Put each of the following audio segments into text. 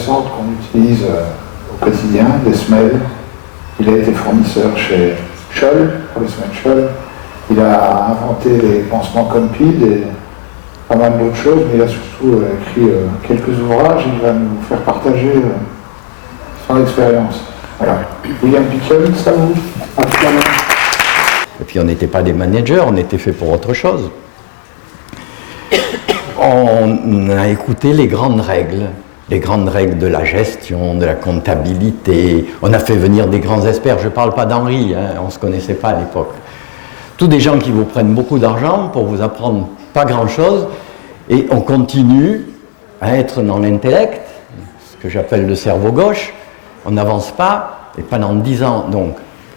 intéressantes qu'on utilise au quotidien, des semelles. Il a été fournisseur chez Scholl, pour les semelles Scholl. Il a inventé les pansements Compeed et pas mal d'autres choses, mais il a surtout écrit quelques ouvrages. Il va nous faire partager son expérience. Voilà. William Pickle, ça vous actuellement? Et puis on n'était pas des managers, on était fait pour autre chose. On a écouté les grandes règles de la gestion, de la comptabilité. On a fait venir des grands experts. Je ne parle pas d'Henri, on ne se connaissait pas à l'époque. Tous des gens qui vous prennent beaucoup d'argent pour vous apprendre pas grand-chose, et on continue à être dans l'intellect, ce que j'appelle le cerveau gauche. On n'avance pas, et pendant 10 ans, donc,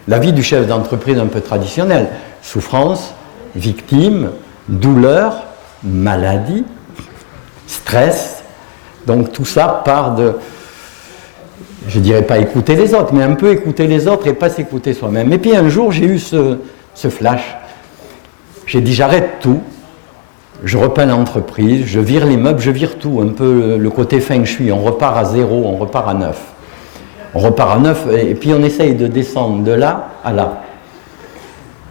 la vie du chef d'entreprise un peu traditionnelle, souffrance, victime, douleur, maladie, stress, donc tout ça part de, je dirais pas écouter les autres, mais un peu écouter les autres et pas s'écouter soi-même. Et puis un jour, j'ai eu ce flash. J'ai dit, j'arrête tout, je repeins l'entreprise, je vire les meubles, je vire tout, un peu le côté feng shui, on repart à zéro, on repart à neuf. On repart à neuf, et puis on essaye de descendre de là à là.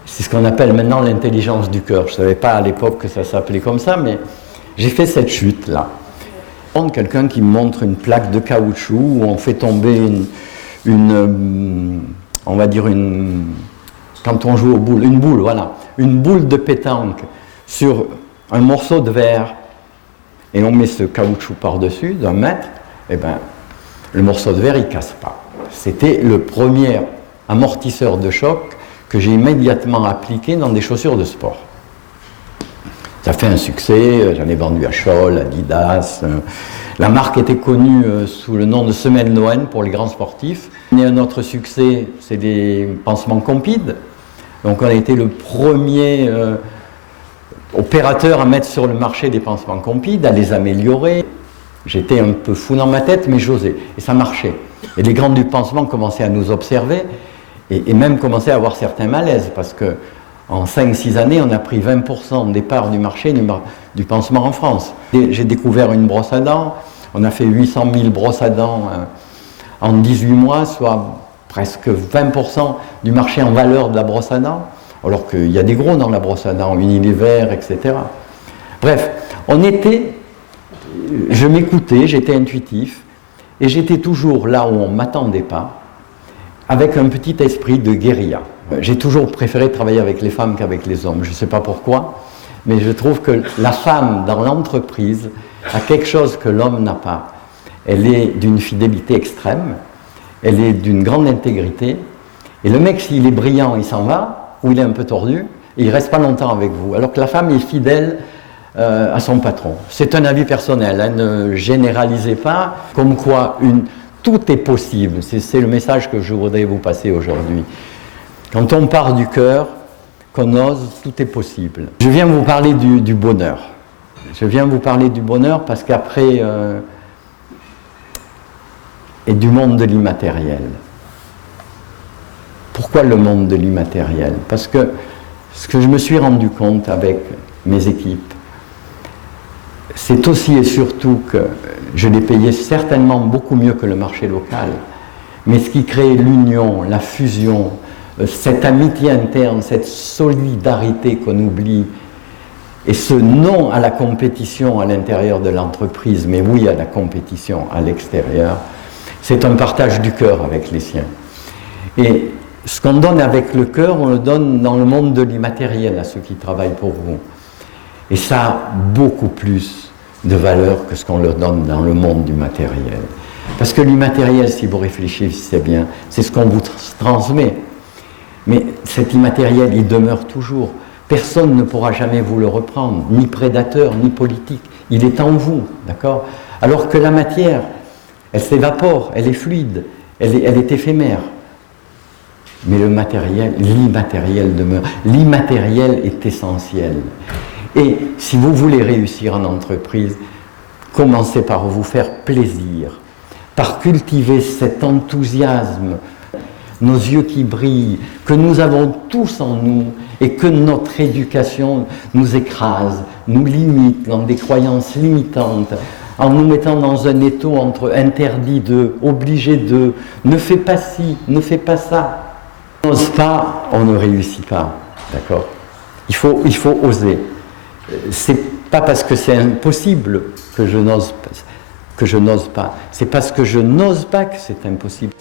C'est ce qu'on appelle maintenant l'intelligence du cœur. Je ne savais pas à l'époque que ça s'appelait comme ça, mais j'ai fait cette chute-là. Quelqu'un qui me montre une plaque de caoutchouc où on fait tomber on va dire quand on joue aux boules, une boule, voilà, une boule de pétanque sur un morceau de verre, et on met ce caoutchouc par-dessus d'1 mètre, et bien, le morceau de verre, il ne casse pas. C'était le premier amortisseur de choc que j'ai immédiatement appliqué dans des chaussures de sport. Ça fait un succès, j'en ai vendu à Scholl, Adidas. La marque était connue sous le nom de Semelles Noën pour les grands sportifs. Et un autre succès, c'est les pansements Compeed. Donc on a été le premier opérateur à mettre sur le marché des pansements Compeed, à les améliorer. J'étais un peu fou dans ma tête, mais j'osais. Et ça marchait. Et les grands du pansement commençaient à nous observer et même commençaient à avoir certains malaises, parce que en 5-6 années, on a pris 20% des parts du marché du pansement en France. J'ai découvert une brosse à dents. On a fait 800 000 brosses à dents en 18 mois, soit presque 20% du marché en valeur de la brosse à dents, alors qu'il y a des gros dans la brosse à dents, Unilever, etc. Bref, je m'écoutais, j'étais intuitif, et j'étais toujours là où on ne m'attendait pas, avec un petit esprit de guérilla. J'ai toujours préféré travailler avec les femmes qu'avec les hommes, je ne sais pas pourquoi, mais je trouve que la femme dans l'entreprise a quelque chose que l'homme n'a pas. Elle est d'une fidélité extrême, elle est d'une grande intégrité, et le mec, s'il est brillant, il s'en va, ou il est un peu tordu, et il ne reste pas longtemps avec vous, alors que la femme est fidèle à son patron. C'est un avis personnel, hein, ne généralisez pas, comme quoi tout est possible, c'est le message que je voudrais vous passer aujourd'hui. Quand on part du cœur, qu'on ose, tout est possible. Je viens vous parler du bonheur. Je viens vous parler du bonheur parce qu'après, et du monde de l'immatériel. Pourquoi le monde de l'immatériel? Parce que ce que je me suis rendu compte avec mes équipes, c'est aussi et surtout que je les payais certainement beaucoup mieux que le marché local. Mais ce qui crée l'union, la fusion, cette amitié interne, cette solidarité qu'on oublie, et ce non à la compétition à l'intérieur de l'entreprise, mais oui à la compétition à l'extérieur, c'est un partage du cœur avec les siens. Et ce qu'on donne avec le cœur, on le donne dans le monde de l'immatériel à ceux qui travaillent pour vous. Et ça a beaucoup plus de valeur que ce qu'on leur donne dans le monde du matériel. Parce que l'immatériel, si vous réfléchissez bien, c'est ce qu'on vous transmet. Mais cet immatériel, il demeure toujours. Personne ne pourra jamais vous le reprendre, ni prédateur, ni politique. Il est en vous, d'accord? Alors que la matière, elle s'évapore, elle est fluide, elle est éphémère. Mais le matériel, l'immatériel demeure. L'immatériel est essentiel. Et si vous voulez réussir en entreprise, commencez par vous faire plaisir, par cultiver cet enthousiasme, nos yeux qui brillent, que nous avons tous en nous et que notre éducation nous écrase, nous limite dans des croyances limitantes, en nous mettant dans un étau entre interdit de, obligé de, ne fais pas ci, ne fais pas ça. On n'ose pas, on ne réussit pas, d'accord? Il faut oser. C'est pas parce que c'est impossible que je n'ose pas. C'est parce que je n'ose pas que c'est impossible.